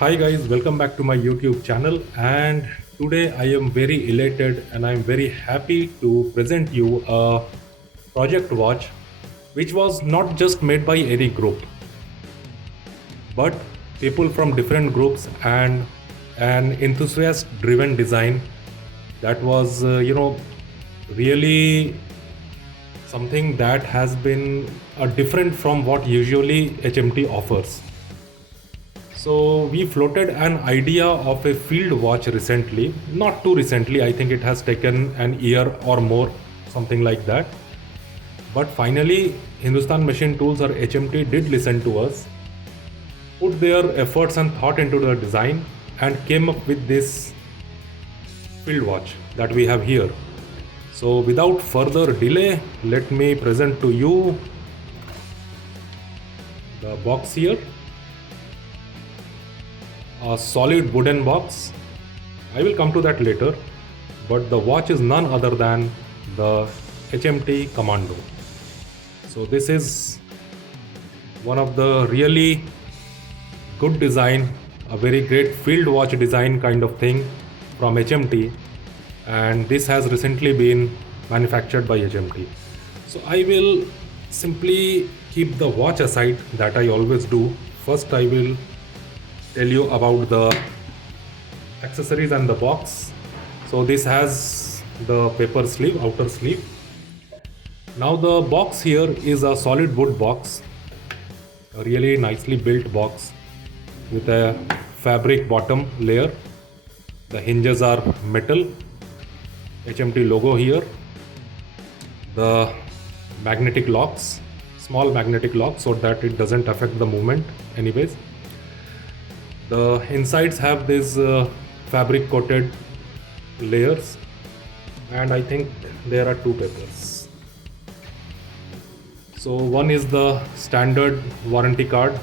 Hi guys, welcome back to my YouTube channel, and today I am very elated and I am very happy to present you a project watch which was not just made by any group but people from different groups and an enthusiast driven design that was really something that has been different from what usually HMT offers. So we floated an idea of a field watch recently, not too recently, I think it has taken an year or more, something like that. But finally, Hindustan Machine Tools or HMT did listen to us, put their efforts and thought into the design, and came up with this field watch that we have here. So without further delay, let me present to you the box here. A solid wooden box. I will come to that later, but the watch is none other than the HMT Commando. So this is one of the really good design, a very great field watch design kind of thing from HMT, and this has recently been manufactured by HMT. So I will simply keep the watch aside, that I always do. First I will tell you about the accessories and the box. So this has the paper sleeve, outer sleeve. Now the box here is a solid wood box, a really nicely built box with a fabric bottom layer. The hinges are metal, HMT logo here. The magnetic locks, small magnetic locks, so that it doesn't affect the movement anyways. The insides have these fabric coated layers, and I think there are two papers. So one is the standard warranty card,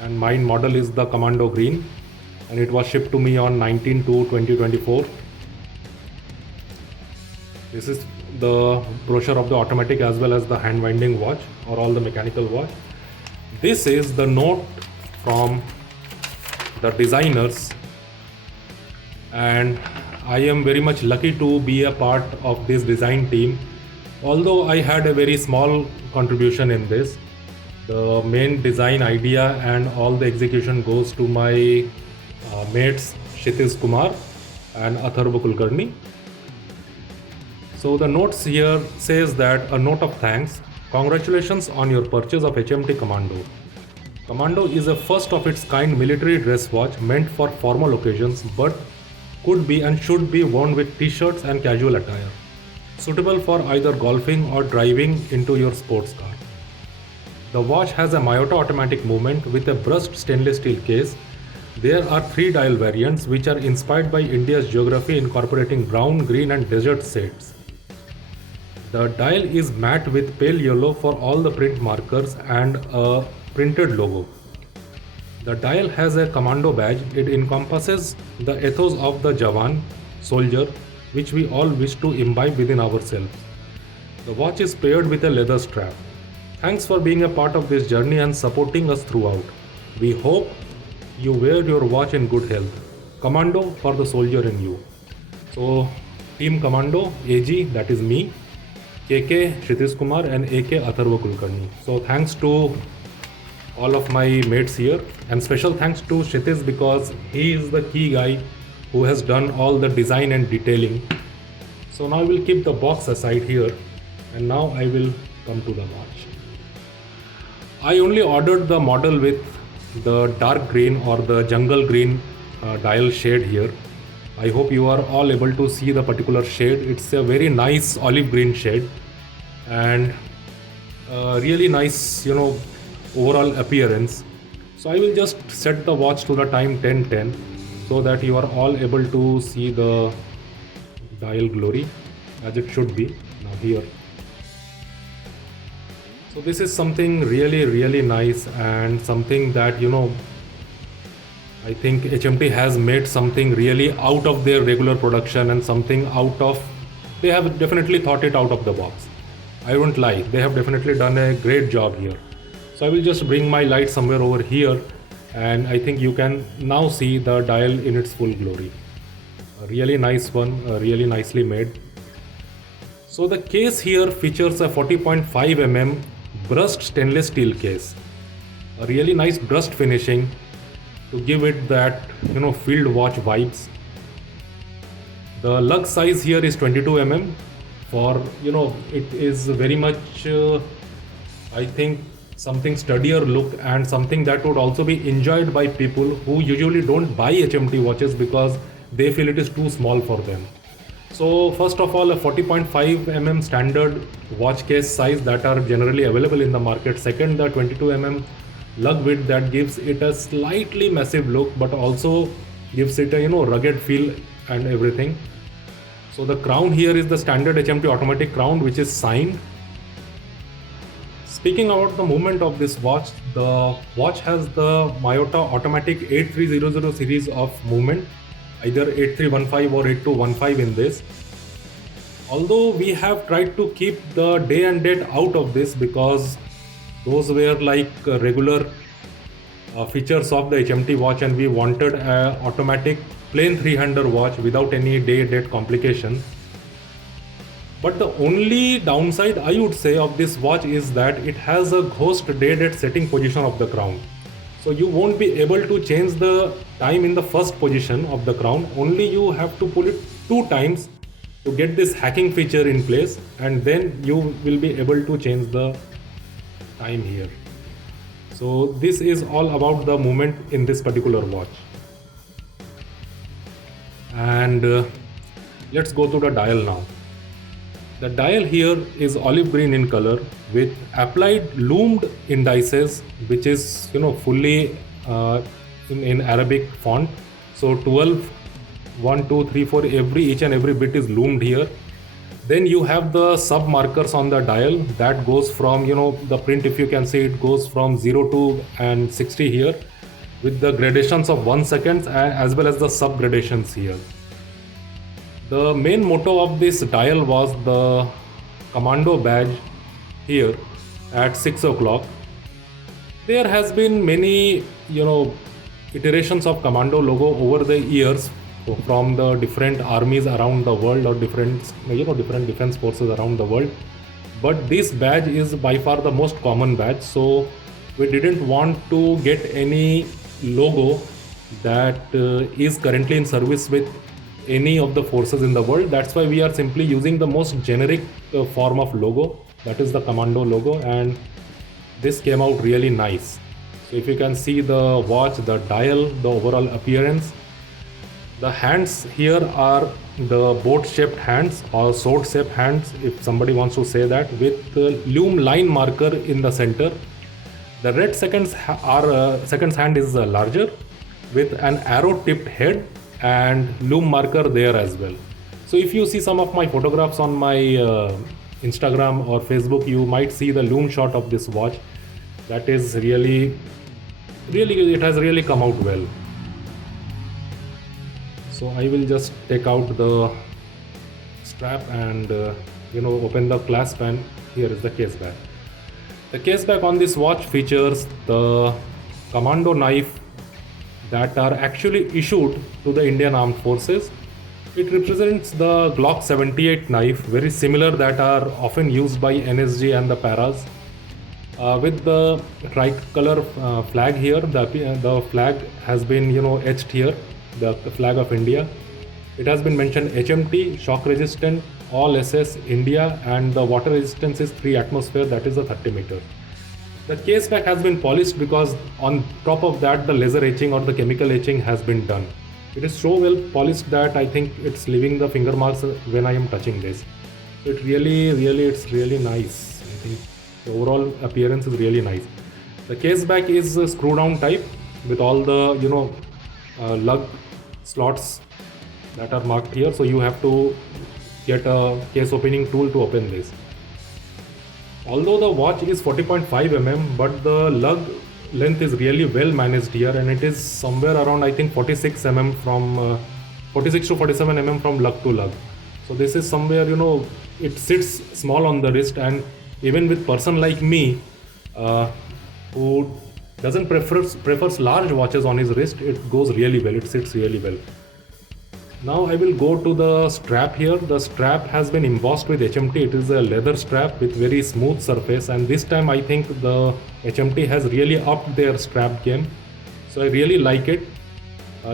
and mine model is the Commando Green, and it was shipped to me on 19/2/2024. This is the brochure of the automatic as well as the hand winding watch, or all the mechanical watch. This is the note from the designers, and I am very much lucky to be a part of this design team. Although I had a very small contribution in this, the main design idea and all the execution goes to my mates Kshitij Kumar and Atharva Kulkarni. So the notes here says that a note of thanks, congratulations on your purchase of HMT Commando. Commando is a first of its kind military dress watch meant for formal occasions, but could be and should be worn with t-shirts and casual attire, suitable for either golfing or driving into your sports car. The watch has a Miyota automatic movement with a brushed stainless steel case. There are 3 dial variants which are inspired by India's geography, incorporating brown, green and desert shades. The dial is matte with pale yellow for all the print markers and a printed logo. The dial has a commando badge. It encompasses the ethos of the Jawan, soldier, which we all wish to imbibe within ourselves. The watch is paired with a leather strap. Thanks for being a part of this journey and supporting us throughout. We hope you wear your watch in good health. Commando for the soldier in you. So Team Commando, AG, that is me, KK Kshitij Kumar and AK Atharva Kulkarni. So thanks to all of my mates here, and special thanks to Kshitij because he is the key guy who has done all the design and detailing. So now I will keep the box aside here, and now I will come to the watch. I only ordered the model with the dark green or the jungle green dial shade here. I hope you are all able to see the particular shade. It's a very nice olive green shade and really nice, overall appearance. So I will just set the watch to the time 10:10 so that you are all able to see the dial glory as it should be. Now here. So this is something really nice and something that I think HMT has made something really out of their regular production and something they have definitely thought it out of the box. I won't lie, they have definitely done a great job here. So I will just bring my light somewhere over here and I think you can now see the dial in its full glory. A really nice one, really nicely made. So the case here features a 40.5 mm brushed stainless steel case. A really nice brushed finishing to give it that field watch vibes. The lug size here is 22 mm. For it is very much I think something sturdier look and something that would also be enjoyed by people who usually don't buy HMT watches because they feel it is too small for them. So first of all, a 40.5 mm standard watch case size that are generally available in the market. Second, the 22 mm lug width that gives it a slightly massive look but also gives it a rugged feel and everything. So the crown here is the standard HMT automatic crown which is signed. Speaking about the movement of this watch, the watch has the Miyota automatic 8300 series of movement, either 8315 or 8215 in this. Although we have tried to keep the day and date out of this because those were like regular features of the HMT watch, and we wanted an automatic plain 300 watch without any day date complication. But the only downside I would say of this watch is that it has a ghost day date setting position of the crown. So you won't be able to change the time in the first position of the crown. Only you have to pull it 2 times to get this hacking feature in place, and then you will be able to change the time here. So this is all about the movement in this particular watch. And let's go to the dial now. The dial here is olive green in color with applied loomed indices, which is fully in Arabic font. So 12, 1, 2, 3, 4, each and every bit is loomed here. Then you have the sub markers on the dial that goes from the print, if you can see, it goes from 0 to and 60 here with the gradations of 1 second as well as the sub gradations here. The main motto of this dial was the Commando badge here at 6 o'clock. There has been many iterations of Commando logo over the years from the different armies around the world or different defense forces around the world, but this badge is by far the most common badge, so we didn't want to get any logo that is currently in service with any of the forces in the world. That's why we are simply using the most generic form of logo, that is the Commando logo, and this came out really nice. So if you can see the watch, the dial, the overall appearance. The hands here are the boat shaped hands or sword shaped hands, if somebody wants to say that, with the lume line marker in the center. The red seconds hand is larger with an arrow tipped head and lume marker there as well. So if you see some of my photographs on my Instagram or Facebook, you might see the lume shot of this watch. That is really it has really come out well. So I will just take out the strap and open the clasp, and here is the case back. The case back on this watch features the Commando knife that are actually issued to the Indian Armed Forces. It represents the Glock 78 knife, very similar that are often used by NSG and the paras. With the tricolor flag here, the flag has been etched here, the flag of India. It has been mentioned HMT, shock resistant, all SS, India, and the water resistance is 3 atmosphere, that is a 30 meter. The case back has been polished because on top of that the laser etching or the chemical etching has been done. It is so well polished that I think it's leaving the finger marks when I am touching this. So it's really nice. I think the overall appearance is really nice. The case back is a screw down type with all the lug slots that are marked here, so you have to get a case opening tool to open this. Although the watch is 40.5 mm, but the lug length is really well managed here, and it is somewhere around I think 46 mm from 46 to 47 mm from lug to lug. So this is somewhere it sits small on the wrist, and even with person like me who doesn't prefers large watches on his wrist. It goes really well, it sits really well. Now I will go to the strap here. The strap has been embossed with HMT. It is a leather strap with very smooth surface, and this time I think the HMT has really upped their strap game. So I really like it.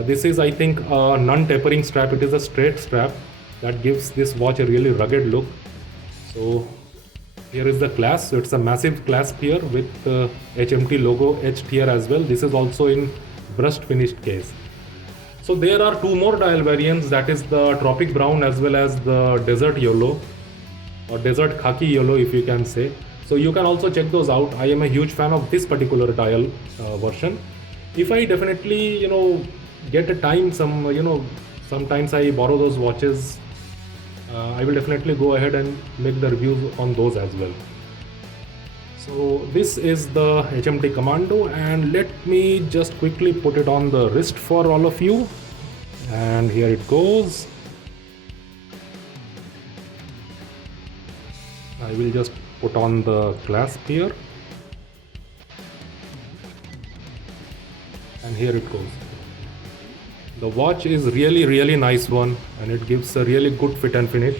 This is, I think, a non-tapering strap. It is a straight strap that gives this watch a really rugged look. So here is the clasp. So it's a massive clasp here with the HMT logo etched here as well. This is also in brushed finished case. So there are two more dial variants, that is the tropic brown as well as the desert yellow or desert khaki yellow, if you can say. So you can also check those out. I am a huge fan of this particular dial version. If I definitely, get a time, sometimes I borrow those watches, I will definitely go ahead and make the reviews on those as well. So this is the HMT Commando, and let me just quickly put it on the wrist for all of you. And here it goes. I will just put on the clasp here. And here it goes. The watch is really nice one, and it gives a really good fit and finish.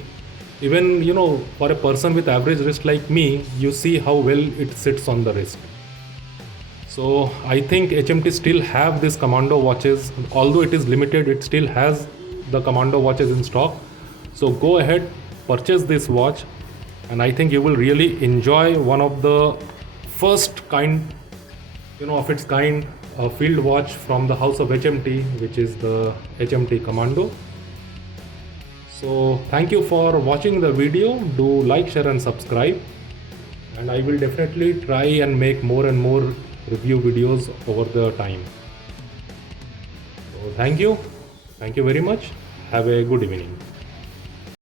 Even, for a person with average wrist like me, you see how well it sits on the wrist. So I think HMT still have these Commando watches. Although it is limited, it still has the Commando watches in stock. So go ahead, purchase this watch, and I think you will really enjoy one of the first kind, of its kind, field watch from the house of HMT, which is the HMT Commando. So thank you for watching the video. Do like, share and subscribe, and I will definitely try and make more and more review videos over the time. So thank you very much. Have a good evening.